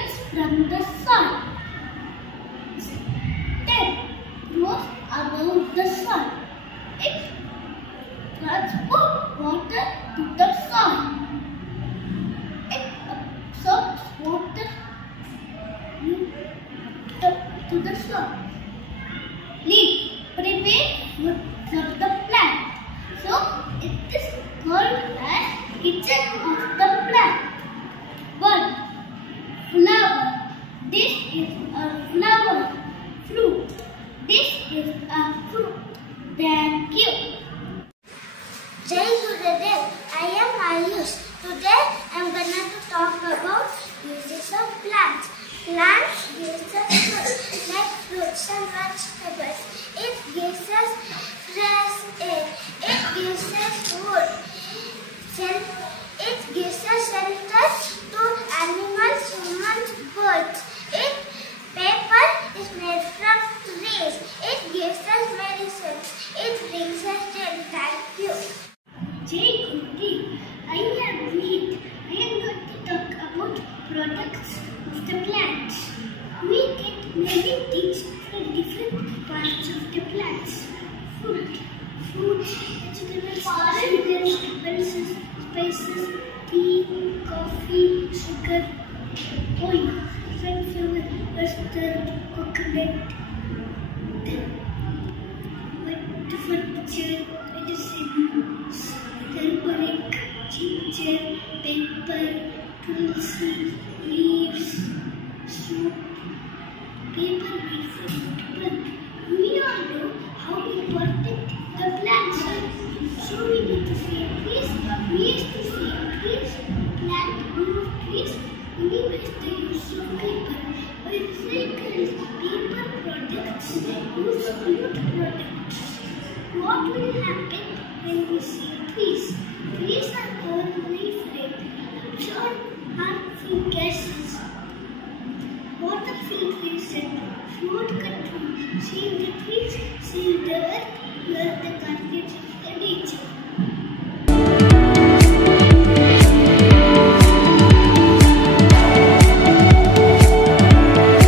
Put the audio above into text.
gets from the sun. 10 grows above the sun. It transports water to the soil. It absorbs water to the soil. Leaf prepares food from the plant. So it is called as kitchen of the plant. 1. Flower. This is a flower. Fruit. This is a fruit. Thank you. Jai Gurudev. I am Ayush. Today I am going to talk about uses of plants. Plants gives us food like fruits and vegetables. It gives us fresh air. It gives us wood. It gives us shelter to animals, humans, birds. Paper is made from trees. It gives us medicine. It brings us joy. Thank you. Jai Gurudev. I am Vihit. I am going to talk about products of the plants. We get many things from different parts of the plants. Fruits, vegetables, pulses, spices, tea, coffee, sugar, oil, sunflower, mustard, coconut, furniture, medicine, turmeric, ginger, pepper, tulsi, leaves, soup, paper made from plant. We all know how important the plants are. So we need to save trees. We used to save trees, plant more trees, minimize the use of paper. By recycling paper products, use wood products. What will happen when we save trees? Trees are powerfully flame, absorb harmful gases. Water filtration, flood control, save the trees, save the earth, you are the guardians of the nature.